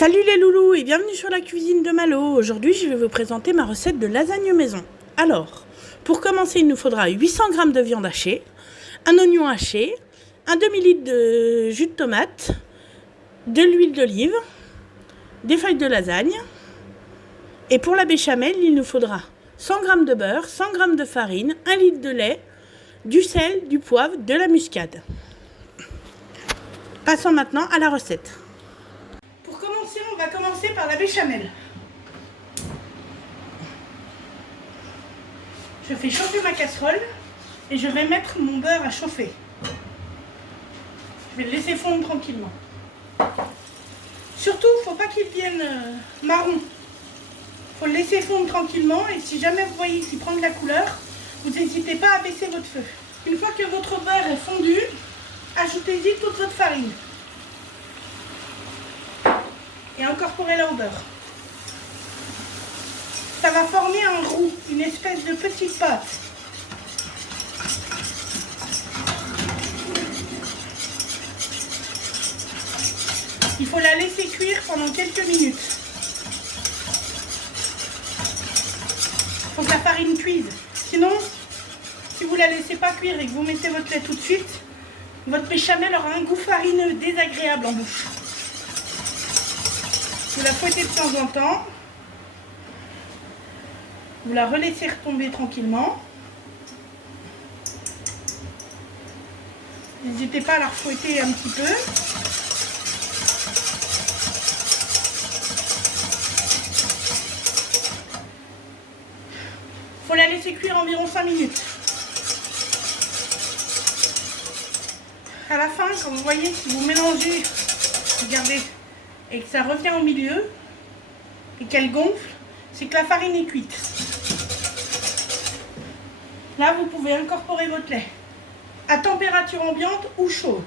Salut les loulous et bienvenue sur la cuisine de Malo. Aujourd'hui, je vais vous présenter ma recette de lasagne maison. Alors, pour commencer, il nous faudra 800 g de viande hachée, un oignon haché, un demi-litre de jus de tomate, de l'huile d'olive, des feuilles de lasagne. Et pour la béchamel, il nous faudra 100 g de beurre, 100 g de farine, 1 litre de lait, du sel, du poivre, de la muscade. Passons maintenant à la recette. Pour commencer, on va commencer par la béchamel. Je fais chauffer ma casserole et je vais mettre mon beurre à chauffer. Je vais le laisser fondre tranquillement. Surtout, il ne faut pas qu'il devienne marron. Il faut le laisser fondre tranquillement et si jamais vous voyez qu'il prend de la couleur, vous n'hésitez pas à baisser votre feu. Une fois que votre beurre est fondu, ajoutez-y toute votre farine. Et incorporez-la au beurre. Ça va former un roux, une espèce de petite pâte. Il faut la laisser cuire pendant quelques minutes. Il faut que la farine cuise. Sinon, si vous ne la laissez pas cuire et que vous mettez votre lait tout de suite, votre béchamel aura un goût farineux désagréable en bouche. Vous la fouettez de temps en temps. Vous la relaissez retomber tranquillement. N'hésitez pas à la refouetter un petit peu. Il faut la laisser cuire environ 5 minutes. À la fin, comme vous voyez, si vous mélangez, regardez, et que ça revient au milieu, et qu'elle gonfle, c'est que la farine est cuite. Là, vous pouvez incorporer votre lait à température ambiante ou chaude.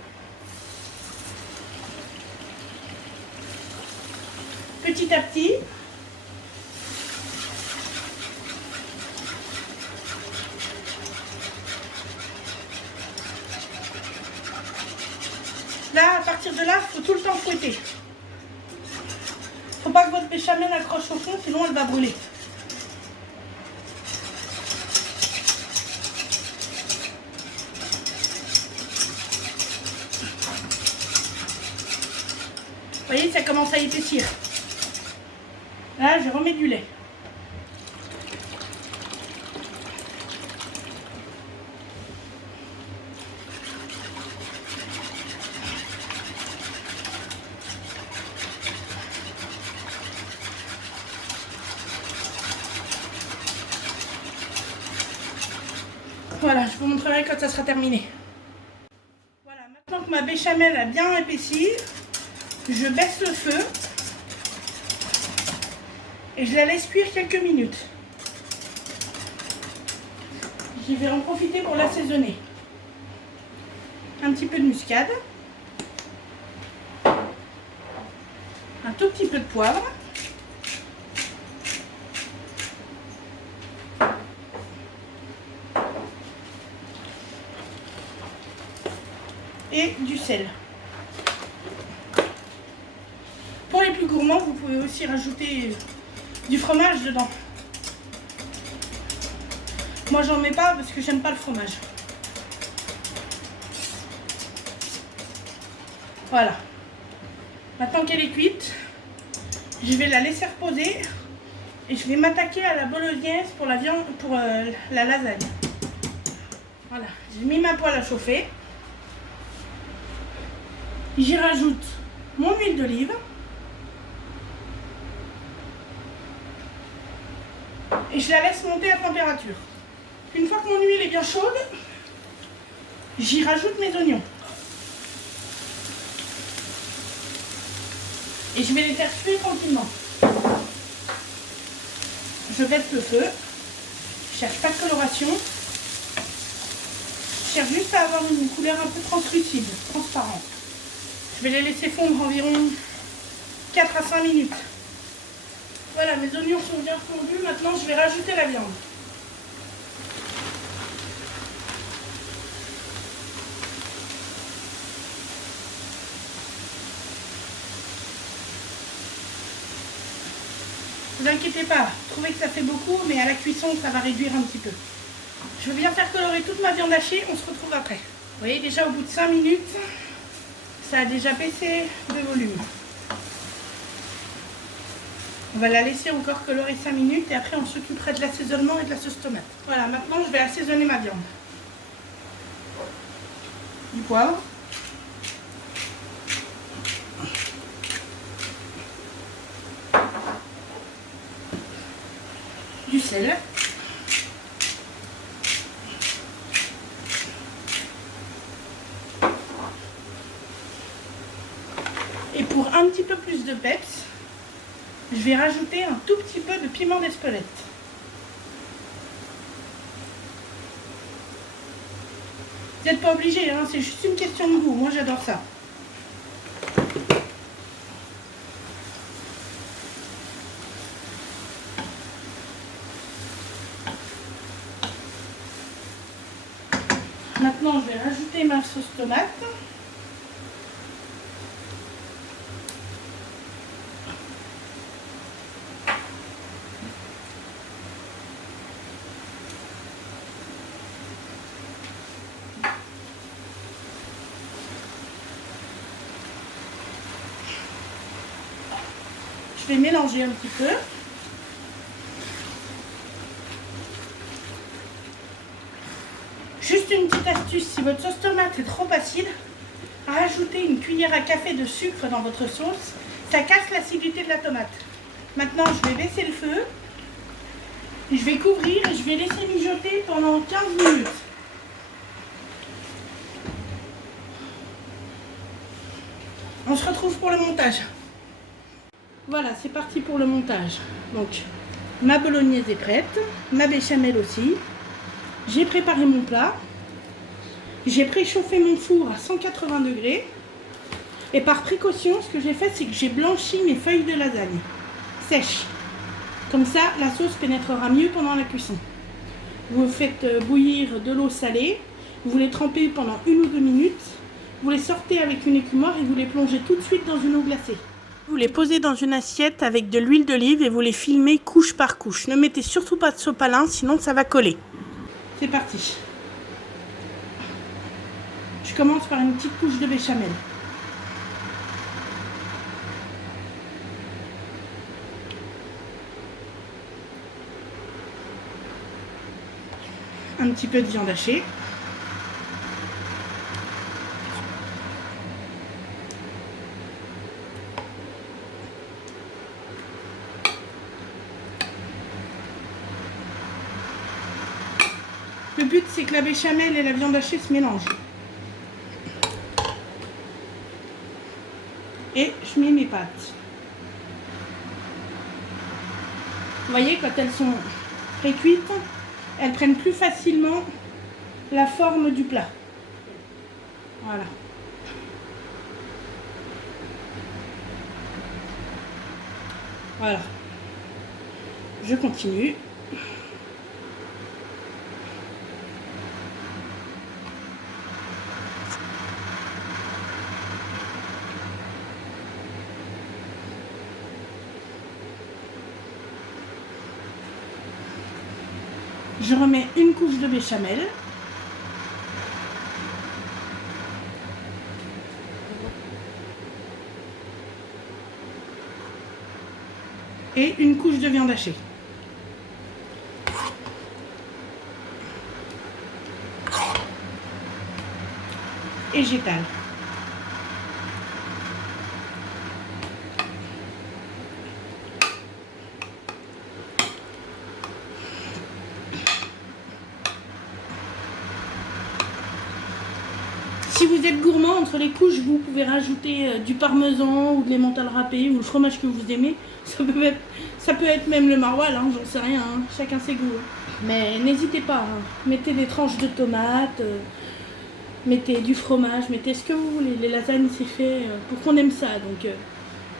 Petit à petit. Là, à partir de là, il faut tout le temps fouetter. Il ne faut pas que votre béchamel accroche au fond, sinon elle va brûler. Vous voyez, ça commence à épaissir. Là, je remets du lait. Voilà, je vous montrerai quand ça sera terminé. Voilà, maintenant que ma béchamel a bien épaissi, je baisse le feu et je la laisse cuire quelques minutes. Je vais en profiter pour l'assaisonner. Un petit peu de muscade, un tout petit peu de poivre, et du sel. Pour les plus gourmands, vous pouvez aussi rajouter du fromage dedans. Moi, j'en mets pas parce que j'aime pas le fromage. Voilà. Maintenant qu'elle est cuite, je vais la laisser reposer et je vais m'attaquer à la bolognaise pour la viande, pour la lasagne. Voilà, j'ai mis ma poêle à chauffer. J'y rajoute mon huile d'olive. Et je la laisse monter à température. Une fois que mon huile est bien chaude, j'y rajoute mes oignons. Et je vais les faire cuire tranquillement. Je baisse le feu. Je cherche pas de coloration. Je cherche juste à avoir une couleur un peu translucide, transparente. Je vais les laisser fondre environ 4 à 5 minutes. Voilà, mes oignons sont bien fondus. Maintenant, je vais rajouter la viande. Ne vous inquiétez pas, trouvez que ça fait beaucoup, mais à la cuisson, ça va réduire un petit peu. Je veux bien faire colorer toute ma viande hachée, on se retrouve après. Vous voyez, déjà au bout de 5 minutes, ça a déjà baissé de volume. On va la laisser encore colorer 5 minutes et après on s'occupera de l'assaisonnement et de la sauce tomate. Voilà, maintenant je vais assaisonner ma viande. Du poivre. Du sel. Et pour un petit peu plus de peps, je vais rajouter un tout petit peu de piment d'Espelette. Vous n'êtes pas obligé, hein, c'est juste une question de goût. Moi j'adore ça. Maintenant je vais rajouter ma sauce tomate. Je vais mélanger un petit peu. Juste une petite astuce, si votre sauce tomate est trop acide, rajoutez une cuillère à café de sucre dans votre sauce. Ça casse l'acidité de la tomate. Maintenant, je vais baisser le feu. Je vais couvrir et je vais laisser mijoter pendant 15 minutes. On se retrouve pour le montage. Voilà, c'est parti pour le montage. Donc, ma bolognaise est prête, ma béchamel aussi. J'ai préparé mon plat. J'ai préchauffé mon four à 180 degrés. Et par précaution, ce que j'ai fait, c'est que j'ai blanchi mes feuilles de lasagne sèches. Comme ça, la sauce pénétrera mieux pendant la cuisson. Vous faites bouillir de l'eau salée. Vous les trempez pendant 1 ou 2 minutes. Vous les sortez avec une écumoire et vous les plongez tout de suite dans une eau glacée. Vous les posez dans une assiette avec de l'huile d'olive et vous les filmez couche par couche. Ne mettez surtout pas de sopalin, sinon ça va coller. C'est parti. Je commence par une petite couche de béchamel. Un petit peu de viande hachée. Le but, c'est que la béchamel et la viande hachée se mélangent. Et je mets mes pâtes. Vous voyez, quand elles sont pré-cuites, elles prennent plus facilement la forme du plat. Voilà. Voilà. Je continue. Je remets une couche de béchamel. Et une couche de viande hachée. Et j'étale. Si vous êtes gourmand, entre les couches, vous pouvez rajouter du parmesan ou de l'emmental râpé ou le fromage que vous aimez. Ça peut être même le maroilles, hein, j'en sais rien, hein, chacun ses goûts. Mais n'hésitez pas, hein, mettez des tranches de tomates, mettez du fromage, mettez ce que vous voulez. Les lasagnes, c'est fait pour qu'on aime ça, donc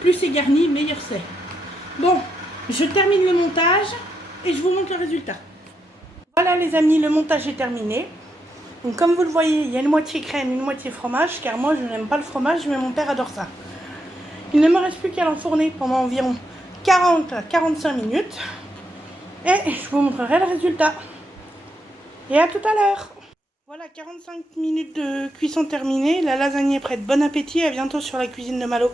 plus c'est garni, meilleur c'est. Bon, je termine le montage et je vous montre le résultat. Voilà les amis, le montage est terminé. Donc comme vous le voyez, il y a une moitié crème, une moitié fromage, car moi je n'aime pas le fromage, mais mon père adore ça. Il ne me reste plus qu'à l'enfourner pendant environ 40 à 45 minutes et je vous montrerai le résultat. Et à tout à l'heure. Voilà, 45 minutes de cuisson terminée. La lasagne est prête. Bon appétit et à bientôt sur la cuisine de Malo.